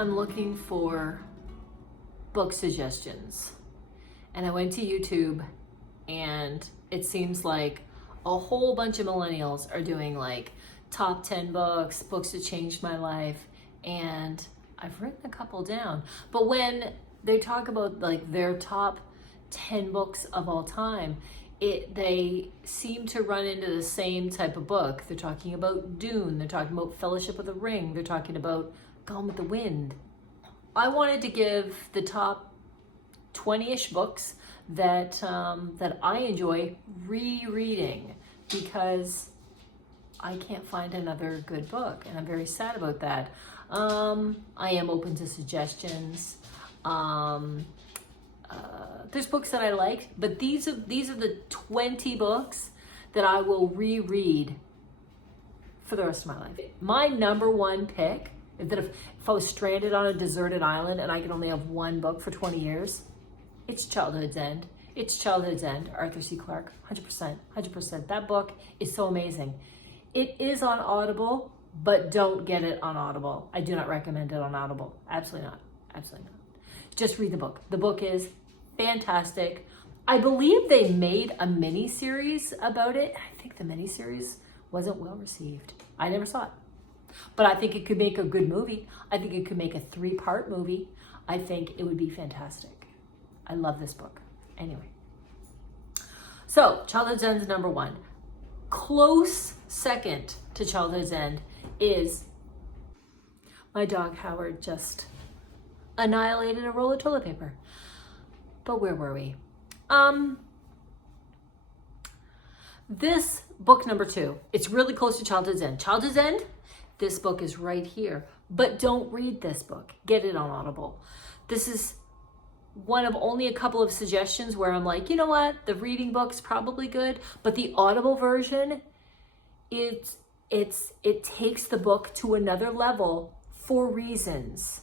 I'm looking for book suggestions, and I went to YouTube, and it seems like a whole bunch of millennials are doing like top 10 books that changed my life, and I've written a couple down. But when they talk about like their top 10 books of all time, they seem to run into the same type of book. They're talking about Dune, they're talking about Fellowship of the Ring, they're talking about Gone with the Wind. I wanted to give the top 20-ish books that I enjoy rereading, because I can't find another good book, and I'm very sad about that. I am open to suggestions. There's books that I like, but these are the 20 books that I will reread for the rest of my life. My number one pick, if I was stranded on a deserted island and I could only have one book for 20 years, it's Childhood's End. It's Childhood's End, Arthur C. Clarke, 100%. That book is so amazing. It is on Audible, but don't get it on Audible. I do not recommend it on Audible. Absolutely not. Just read the book. The book is fantastic. I believe they made a mini series about it. I think the mini series wasn't well received. I never saw it. But I think it could make a good movie. I think it could make a 3-part movie. I think it would be fantastic. I love this book. Anyway. So, Childhood's End is number 1. Close second to Childhood's End is my dog Howard just annihilated a roll of toilet paper. But where were we? This book number 2, it's really close to Childhood's End. Childhood's End, this book is right here. But don't read this book. Get it on Audible. This is one of only a couple of suggestions where I'm like, you know what? The reading book's probably good, but the Audible version, it takes the book to another level for reasons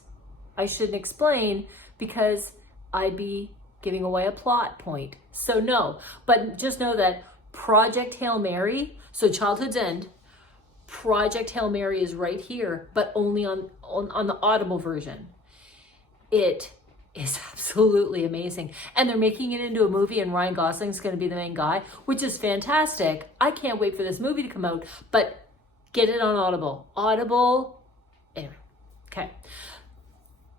I shouldn't explain, because I'd be giving away a plot point. So no, but just know that Project Hail Mary, so Childhood's End, Project Hail Mary is right here, but only on the Audible version. It is absolutely amazing. And they're making it into a movie, and Ryan Gosling's going to be the main guy, which is fantastic. I can't wait for this movie to come out, but get it on Audible. Anyway, okay.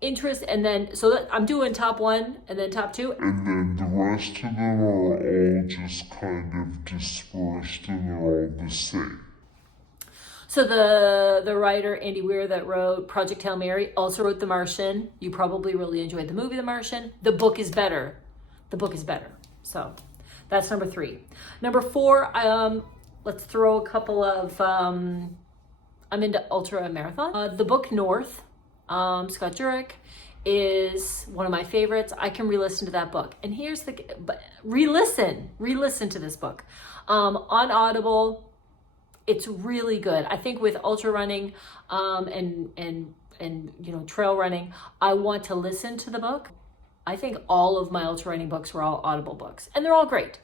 Interest, and then, so I'm doing top 1 and then top 2. And then the rest of them are all just kind of dispersed and they're all the same. So the writer, Andy Weir, that wrote Project Hail Mary, also wrote The Martian. You probably really enjoyed the movie The Martian. The book is better. So that's number 3. Number 4, let's throw a couple of, I'm into ultra marathon. The book North, Scott Jurek, is one of my favorites. I can re-listen to that book. And here's re-listen to this book. On Audible, it's really good. I think with ultra running, and trail running, I want to listen to the book. I think all of my ultra running books were all Audible books, and they're all great.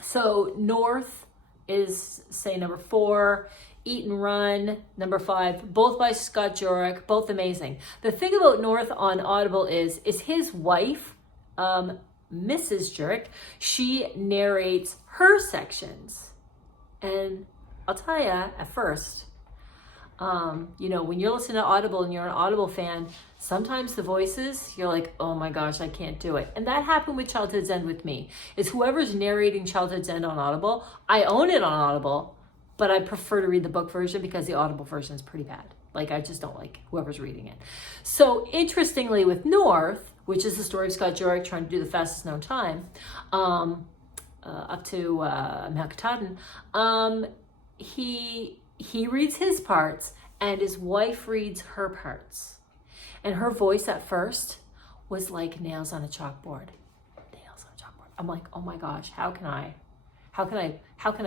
So North is, say, number 4. Eat and Run, number 5, both by Scott Jurek, both amazing. The thing about North on Audible is his wife, Mrs. Jurek, she narrates her sections. And I'll tell you, at first, when you're listening to Audible and you're an Audible fan, sometimes the voices, you're like, oh my gosh, I can't do it. And that happened with Childhood's End with me. Is whoever's narrating Childhood's End on Audible, I own it on Audible, but I prefer to read the book version because the Audible version is pretty bad. Like, I just don't like whoever's reading it. So interestingly, with North, which is the story of Scott Jurek trying to do the fastest known time, up to Mount Katahdin, he reads his parts and his wife reads her parts. And her voice at first was like nails on a chalkboard. I'm like, oh my gosh, how can I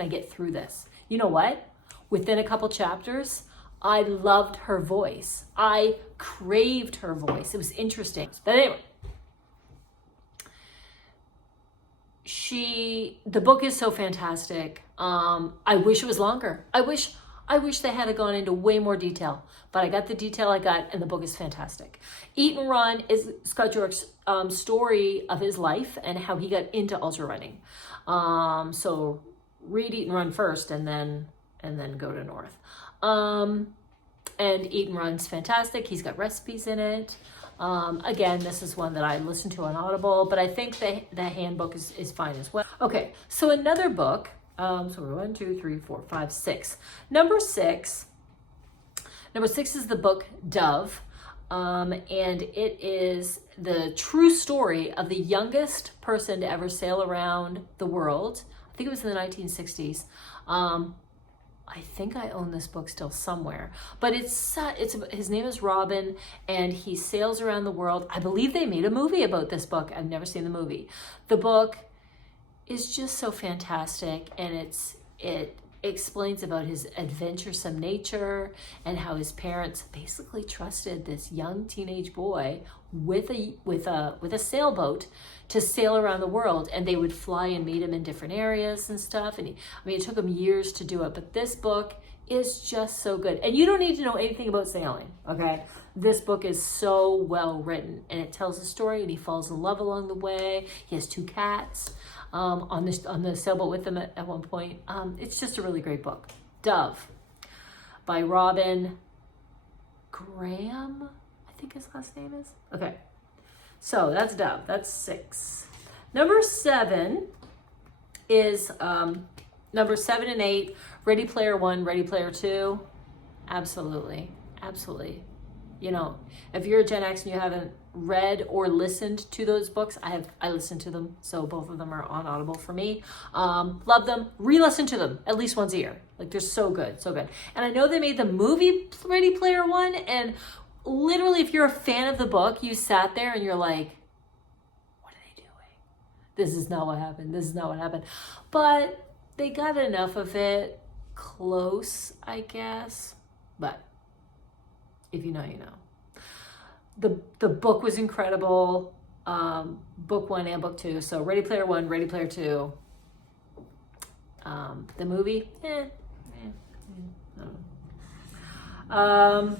get through this? You know what? Within a couple chapters, I loved her voice. I craved her voice. It was interesting. But anyway, the book is so fantastic. I wish it was longer. I wish I wish they had gone into way more detail, but I got the detail I got, and the book is fantastic. Eat and Run is Scott Jurek's story of his life and how he got into ultra running. So read Eat and Run first, and then go to North. And Eat and Run's fantastic. He's got recipes in it. Again, this is one that I listened to on Audible, but I think the handbook is fine as well. Okay, so another book. So we're 1, 2, 3, 4, 5, 6. Number six is the book Dove. And it is the true story of the youngest person to ever sail around the world. I think it was in the 1960s. I think I own this book still somewhere, but it's his name is Robin, and he sails around the world. I believe they made a movie about this book. I've never seen the movie. The book is just so fantastic, and it explains about his adventuresome nature and how his parents basically trusted this young teenage boy with a sailboat to sail around the world, and they would fly and meet him in different areas and stuff. And it took him years to do it, but this book is just so good. And you don't need to know anything about sailing, okay? This book is so well written, and it tells a story, and he falls in love along the way. He has 2 cats on the sailboat with them at one point. It's just a really great book. Dove by Robin Graham, I think his last name is. Okay, so that's Dove. That's 6. Number 7 is number 7 and 8. Ready Player One, Ready Player Two. Absolutely. You know, if you're a Gen X and you haven't read or listened to those books, I listened to them, so both of them are on Audible for me. Love them. Re-listen to them at least once a year. Like, they're so good. And I know they made the movie Ready Player One, and literally, if you're a fan of the book, you sat there and you're like, what are they doing? This is not what happened. But they got enough of it close, I guess. But if you know, you know. The book was incredible. Book 1 and book 2. So Ready Player One, Ready Player Two. The movie, I don't know.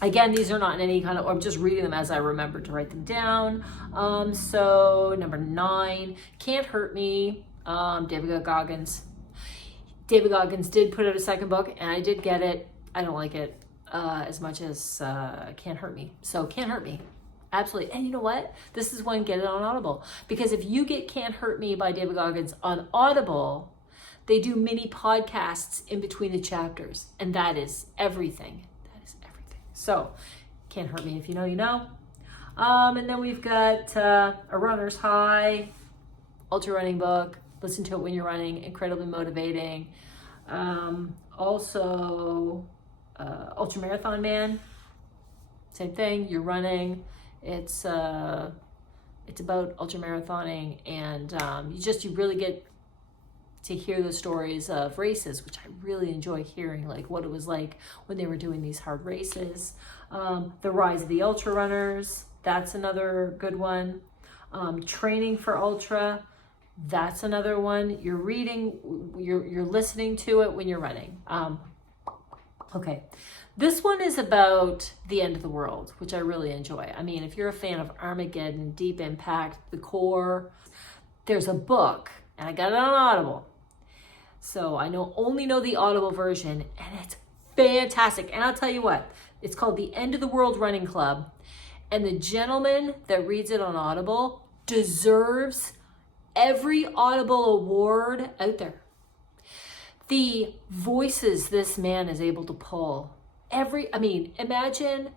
Again, these are not in any kind of, I'm just reading them as I remembered to write them down. So number 9, Can't Hurt Me, David Goggins. David Goggins did put out a second book, and I did get it. I don't like it as much as Can't Hurt Me. So Can't Hurt Me, absolutely. And you know what? This is one, get it on Audible. Because if you get Can't Hurt Me by David Goggins on Audible, they do mini podcasts in between the chapters, and that is everything. So, Can't Hurt Me. If you know, you know. And then we've got A Runner's High, ultra running book. Listen to it when you're running. Incredibly motivating. Also, Ultra Marathon Man. Same thing. You're running. It's about ultra marathoning, and you really get to hear the stories of races, which I really enjoy hearing, like what it was like when they were doing these hard races. The Rise of the Ultra Runners, that's another good one. Training for Ultra, that's another one. You're listening to it when you're running. Okay, this one is about the end of the world, which I really enjoy. I mean, if you're a fan of Armageddon, Deep Impact, The Core, there's a book, and I got it on Audible. So I only know the Audible version, and it's fantastic. And I'll tell you what, it's called The End of the World Running Club. And the gentleman that reads it on Audible deserves every Audible award out there. The voices this man is able to pull. Imagine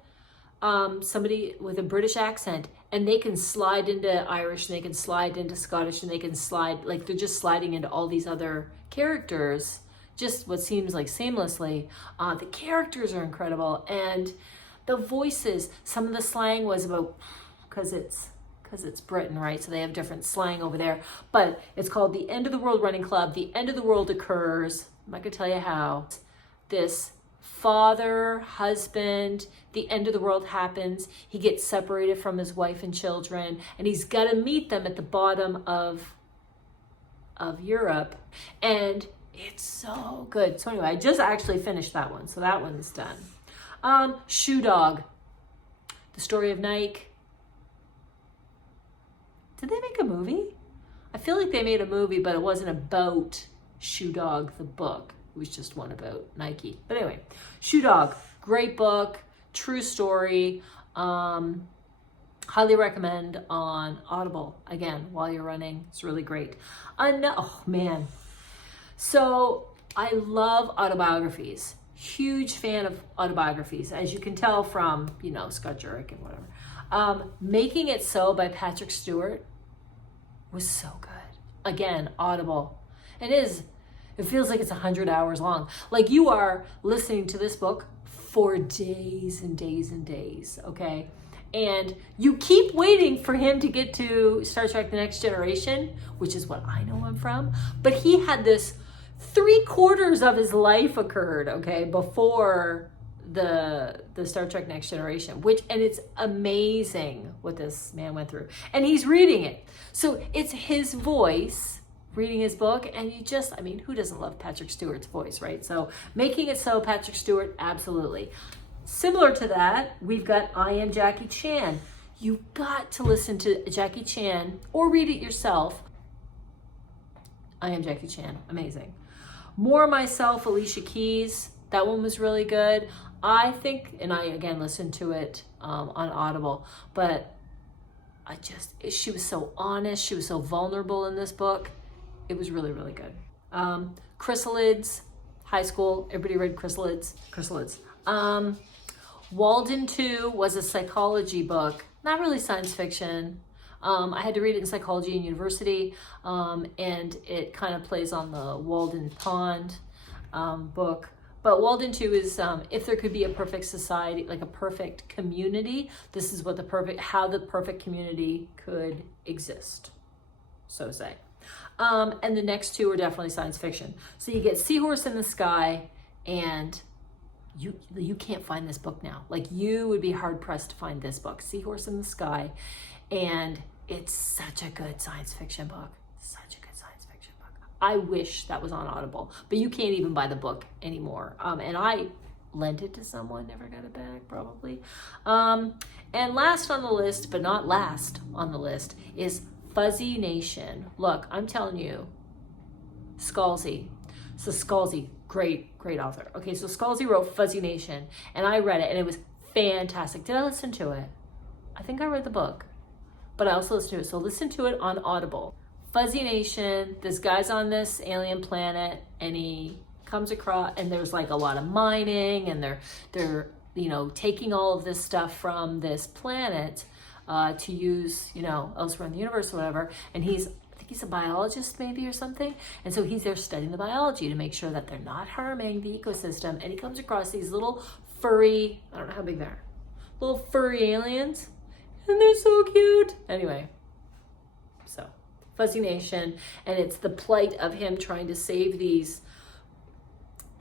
somebody with a British accent, and they can slide into Irish, and they can slide into Scottish, and they can slide, like they're just sliding into all these other characters, just what seems like seamlessly. The characters are incredible, and the voices, some of the slang was about, because it's Britain, right? So they have different slang over there, but it's called The End of the World Running Club. The end of the world occurs. I'm not gonna tell you how. This father, husband, the end of the world happens. He gets separated from his wife and children, and he's got to meet them at the bottom of Europe. And It's so good. So anyway, I just actually finished that one. So that one's done. Shoe Dog. The Story of Nike. Did they make a movie? I feel like they made a movie, but it wasn't about Shoe Dog, the book. It was just one about Nike. But anyway, Shoe Dog, great book, true story. Highly recommend on Audible. Again, while you're running, it's really great. Oh man. So I love autobiographies. Huge fan of autobiographies, as you can tell from, Scott Jurek and whatever. Making It So by Patrick Stewart was so good. Again, Audible. It feels like it's 100 hours long. Like you are listening to this book for days and days and days, okay? And you keep waiting for him to get to Star Trek The Next Generation, which is what I know him from. But he had this 3/4 of his life occurred, okay, before the Star Trek Next Generation, and it's amazing what this man went through. And he's reading it. So it's his voice reading his book, and who doesn't love Patrick Stewart's voice, right? So Making It So, Patrick Stewart, absolutely. Similar to that, we've got I Am Jackie Chan. You've got to listen to Jackie Chan or read it yourself. I Am Jackie Chan, amazing. More Myself, Alicia Keys. That one was really good. I think, and I again listened to it on Audible, but she was so honest. She was so vulnerable in this book. It was really, really good. Chrysalids, high school. Everybody read Chrysalids. Walden 2 was a psychology book, not really science fiction. I had to read it in psychology in university, and it kind of plays on the Walden Pond book. But Walden 2 is if there could be a perfect society, like a perfect community, this is how the perfect community could exist, so to say. And the next two are definitely science fiction. So you get Seahorse in the Sky, and you can't find this book now. Like, you would be hard pressed to find this book, Seahorse in the Sky. And it's such a good science fiction book. I wish that was on Audible, but you can't even buy the book anymore. And I lent it to someone, never got it back, probably. And last on the list, but not last on the list, is Fuzzy Nation. Look, I'm telling you, Scalzi. So Scalzi, great author. Okay, so Scalzi wrote Fuzzy Nation, and I read it, and it was fantastic. Did I listen to it? I think I read the book, but I also listened to it. So listen to it on Audible. Fuzzy Nation, this guy's on this alien planet, and he comes across, and there's like a lot of mining, and they're taking all of this stuff from this planet to use, elsewhere in the universe or whatever. And I think he's a biologist maybe or something. And so he's there studying the biology to make sure that they're not harming the ecosystem. And he comes across these little furry, I don't know how big they are, little furry aliens. And they're so cute. Anyway, so Fuzzy Nation, and it's the plight of him trying to save these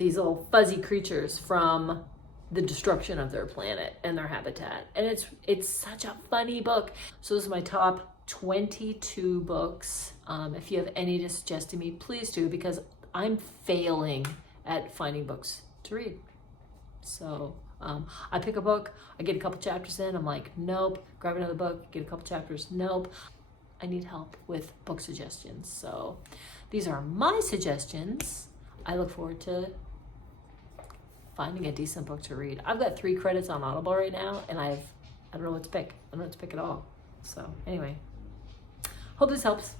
little fuzzy creatures from the destruction of their planet and their habitat. And it's such a funny book. So this is my top 22 books. If you have any to suggest to me, please do, because I'm failing at finding books to read. So I pick a book, I get a couple chapters in, I'm like, nope. Grab another book, get a couple chapters, nope. I need help with book suggestions. So these are my suggestions. I look forward to finding a decent book to read. I've got 3 credits on Audible right now, and I don't know what to pick. I don't know what to pick at all. So anyway, hope this helps.